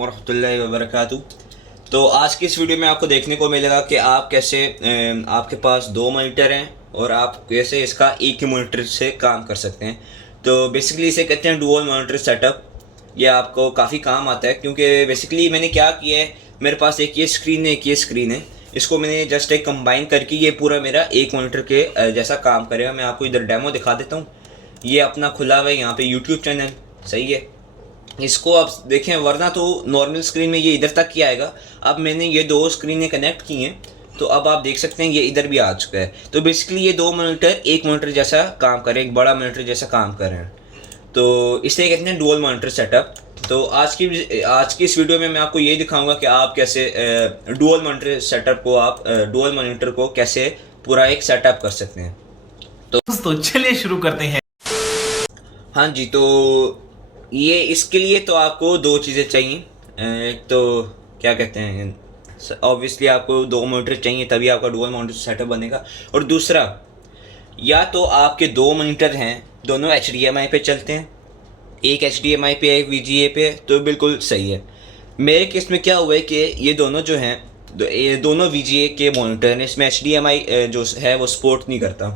वालेकुम रहमतुल्लाहि व बरकातुहू। तो आज की इस वीडियो में आपको देखने को मिलेगा कि आप कैसे आपके पास दो मॉनिटर हैं और आप कैसे इसका एक ही मॉनिटर से काम कर सकते हैं। तो बेसिकली इसे कहते हैं डुअल मॉनिटर सेटअप। ये आपको काफ़ी काम आता है क्योंकि बेसिकली मैंने क्या किया है, मेरे पास एक ये स्क्रीन है, एक ये स्क्रीन है। इसको मैंने जस्ट एक कंबाइन करके ये पूरा मेरा एक मॉनिटर के जैसा काम करेगा। मैं आपको इधर डेमो दिखा देता हूँ। ये अपना खुला हुआ है यहाँ पे यूट्यूब चैनल, सही है। इसको आप देखें, वरना तो नॉर्मल स्क्रीन में ये इधर तक ही आएगा। अब मैंने ये दो स्क्रीनें कनेक्ट की हैं तो अब आप देख सकते हैं ये इधर भी आ चुका है। तो बेसिकली ये दो मॉनिटर एक मॉनिटर जैसा काम कर रहे हैं, एक बड़ा मॉनिटर जैसा काम कर रहे हैं। तो इसे कहते हैं डुअल मॉनिटर सेटअप। तो आज की इस वीडियो में मैं आपको ये दिखाऊंगा कि आप कैसे डुअल मॉनिटर सेटअप को डुअल मॉनिटर को कैसे पूरा एक सेटअप कर सकते हैं। तो दोस्तों चलिए शुरू करते हैं। हाँ जी, तो ये इसके लिए तो आपको दो चीज़ें चाहिए। एक तो क्या कहते हैं, ऑब्वियसली आपको दो मॉनिटर चाहिए तभी आपका डुअल मॉनिटर सेटअप बनेगा। और दूसरा, या तो आपके दो मॉनिटर हैं, दोनों HDMI पे चलते हैं, एक HDMI पे एक VGA पे, तो बिल्कुल सही है। मेरे केस में क्या हुआ है कि ये दोनों जो हैं, ये दोनों VGA के मॉनिटर हैं, इसमें HDMI जो है वो सपोर्ट नहीं करता।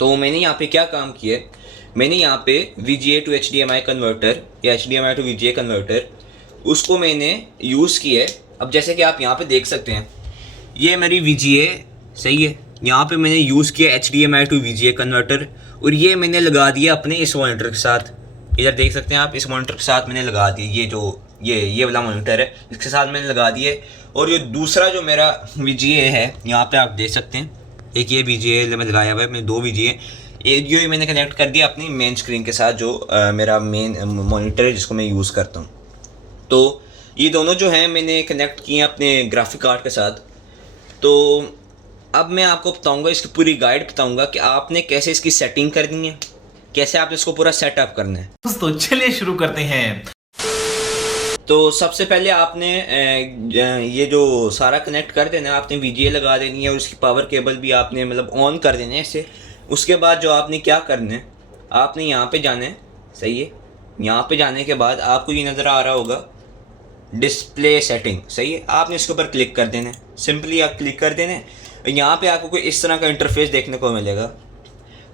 तो मैंने यहाँ पे क्या काम किया है, मैंने यहाँ पे VGA to HDMI कन्वर्टर या HDMI to VGA कन्वर्टर उसको मैंने यूज़ किया है। अब जैसे कि आप यहाँ पे देख सकते हैं, ये मेरी VGA, सही है। यहाँ पे मैंने यूज़ किया HDMI to VGA कन्वर्टर और ये मैंने लगा दिया अपने इस मॉनिटर के साथ। इधर देख सकते हैं आप, इस मॉनिटर के साथ मैंने लगा दिया। ये जो ये वाला मॉनिटर है, इसके साथ मैंने लगा दिया। और ये दूसरा जो मेरा VGA है, यहाँ पे आप देख सकते हैं, एक ये VGA मैं लगाया हुआ है, मैं दो VGA ये मैंने कनेक्ट कर दिया अपनी मेन स्क्रीन के साथ, जो मेरा मेन मॉनिटर है जिसको मैं यूज़ करता हूँ। तो ये दोनों जो हैं मैंने कनेक्ट किए अपने ग्राफिक कार्ड के साथ। तो अब मैं आपको बताऊंगा, इसकी पूरी गाइड बताऊंगा कि आपने कैसे इसकी सेटिंग करनी है, कैसे आपने इसको पूरा सेटअप करना है। दोस्तों चलिए शुरू करते हैं। तो सबसे पहले आपने ये जो सारा कनेक्ट कर देना है, आपने VGA लगा देनी है और उसकी पावर केबल भी आपने मतलब ऑन कर देना है इससे। उसके बाद जो आपने क्या करना है, आपने यहाँ पे जाना है, सही है। यहाँ पे जाने के बाद आपको ये नज़र आ रहा होगा डिस्प्ले सेटिंग, सही है। आपने इसके ऊपर क्लिक कर देना है, सिंपली आप क्लिक कर देना है। यहाँ पे आपको कोई इस तरह का इंटरफेस देखने को मिलेगा।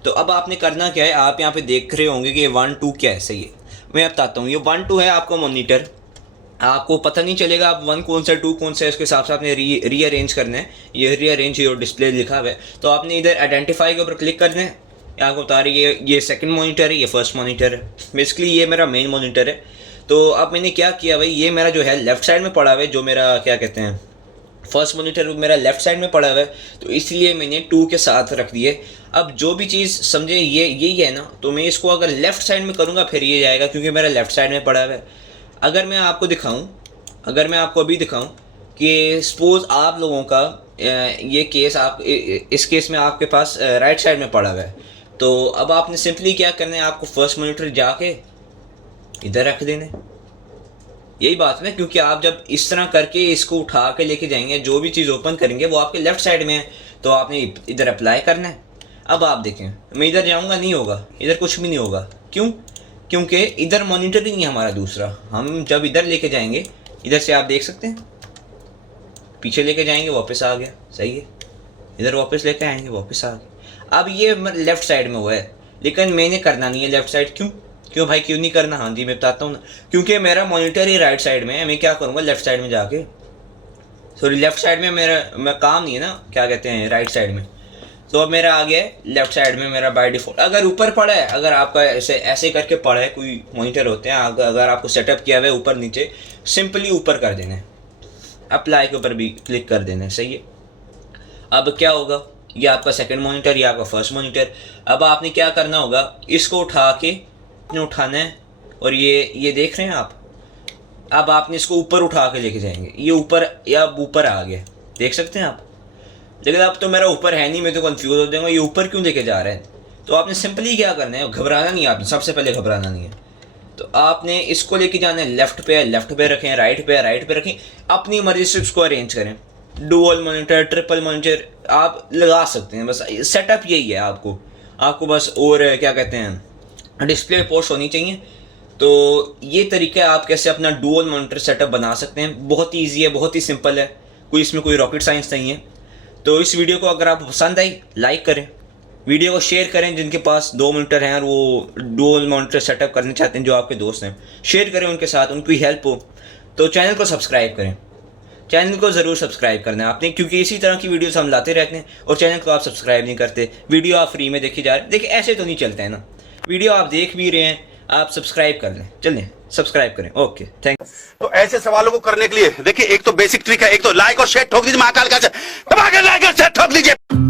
तो अब आपने करना क्या है, आप यहाँ पे देख रहे होंगे कि ये 1 2 क्या है, सही है। मैं बताता हूँ, ये 1 2 है आपका मॉनिटर। आपको पता नहीं चलेगा आप 1 कौन सा 2 कौन सा है, उसके हिसाब से आपने रीअरेंज करना है। ये रीअरेंज योर डिस्प्ले लिखा हुआ है, तो आपने इधर आइडेंटिफाई के ऊपर क्लिक करना है। आपको बता रही है ये सेकंड मॉनिटर है, ये फर्स्ट मॉनिटर है। बेसिकली ये मेरा मेन मॉनिटर है। तो अब मैंने क्या किया भाई, ये मेरा जो है लेफ़्ट साइड में पड़ा हुआ है, जो मेरा क्या कहते हैं फर्स्ट मॉनिटर मेरा लेफ़्ट साइड में पड़ा हुआ है, तो इसलिए मैंने 2 के साथ रख दिए। अब जो भी चीज़ समझे ये यही है ना, तो मैं इसको अगर लेफ़्ट साइड में करूँगा फिर ये जाएगा, क्योंकि मेरा लेफ़्ट साइड में पड़ा हुआ है। अगर मैं आपको दिखाऊं, अगर मैं आपको अभी दिखाऊं कि सपोज़ आप लोगों का ये केस, आप इस केस में आपके पास राइट साइड में पड़ा हुआ है, तो अब आपने सिंपली क्या करना है, आपको फर्स्ट मॉनिटर जाके इधर रख देना है। यही बात है, क्योंकि आप जब इस तरह करके इसको उठा के लेके जाएंगे, जो भी चीज़ ओपन करेंगे वो आपके लेफ़्ट साइड में है, तो आपने इधर अप्लाई करना है। अब आप देखें, मैं इधर जाऊँगा नहीं होगा, इधर कुछ भी नहीं होगा। क्यों? क्योंकि इधर मॉनिटर ही नहीं है हमारा दूसरा। हम जब इधर लेके जाएंगे, इधर से आप देख सकते हैं, पीछे लेके जाएंगे वापस आ गया, सही है। इधर वापस लेके आएंगे वापस आ गया। अब ये लेफ़्ट साइड में हुआ है, लेकिन मैंने करना नहीं है लेफ़्ट साइड। क्यों भाई, क्यों नहीं करना? हाँ जी मैं बताता हूँ ना, क्योंकि मेरा मॉनिटर ही राइट साइड में है। मैं क्या करूँगा, लेफ़्ट साइड में जाके, सॉरी लेफ़्ट साइड में मेरा काम नहीं है ना, क्या कहते हैं राइट साइड में। तो अब मेरा आ गया है लेफ़्ट साइड में मेरा बाय डिफ़ॉल्ट। अगर ऊपर पड़ा है, अगर आपका ऐसे करके पड़ा है, कोई मॉनिटर होते हैं, अगर आपको सेटअप किया हुआ है ऊपर नीचे, सिंपली ऊपर कर देना है, अप्लाई के ऊपर भी क्लिक कर देना है, सही है। अब क्या होगा, ये आपका सेकंड मॉनिटर, ये आपका फर्स्ट मॉनिटर। अब आपने क्या करना होगा, इसको उठा के उठाना है, और ये देख रहे हैं आप, अब आपने इसको ऊपर उठा के लेके जाएंगे। ये ऊपर, या ऊपर आ गया, देख सकते हैं आप। लेकिन अब तो मेरा ऊपर है नहीं, मैं तो कंफ्यूज हो जाऊंगा, ये ऊपर क्यों लेके जा रहे हैं। तो आपने सिंपली क्या करना है, घबराना नहीं है, आपने सबसे पहले घबराना नहीं है। तो आपने इसको लेके जाना है लेफ़्ट पे रखें, राइट पे रखें, अपनी मर्जी से उसको अरेंज करें। डुअल मॉनिटर, ट्रिपल मॉनिटर आप लगा सकते हैं, बस सेटअप यही है। आपको बस और क्या कहते हैं, डिस्प्ले पोर्ट्स होनी चाहिए, तो ये तरीका है आप कैसे अपना डुअल मॉनिटर सेटअप बना सकते हैं। बहुत ही ईजी है, बहुत ही सिंपल है, इसमें कोई रॉकेट साइंस नहीं है। तो इस वीडियो को अगर आपको पसंद आई लाइक करें, वीडियो को शेयर करें, जिनके पास 2 मॉनिटर हैं और वो डुअल मॉनिटर सेटअप करना चाहते हैं, जो आपके दोस्त हैं, शेयर करें उनके साथ, उनकी हेल्प हो। तो चैनल को सब्सक्राइब करें, चैनल को ज़रूर सब्सक्राइब करना है आपने, क्योंकि इसी तरह की वीडियोस हम लाते रहते हैं और चैनल को आप सब्सक्राइब नहीं करते। वीडियो आप फ्री में देखी जा रहे हैं, देखिए ऐसे तो नहीं चलता है ना। वीडियो आप देख भी रहे हैं, आप सब्सक्राइब कर लें, चलें सब्सक्राइब करें। Okay, thank. तो ऐसे सवालों को करने के लिए देखिए, एक तो बेसिक ट्रिक है, एक तो लाइक और शेयर ठोक दीजिए, महाकाल का दबा के लाइक और शेयर ठोक दीजिए।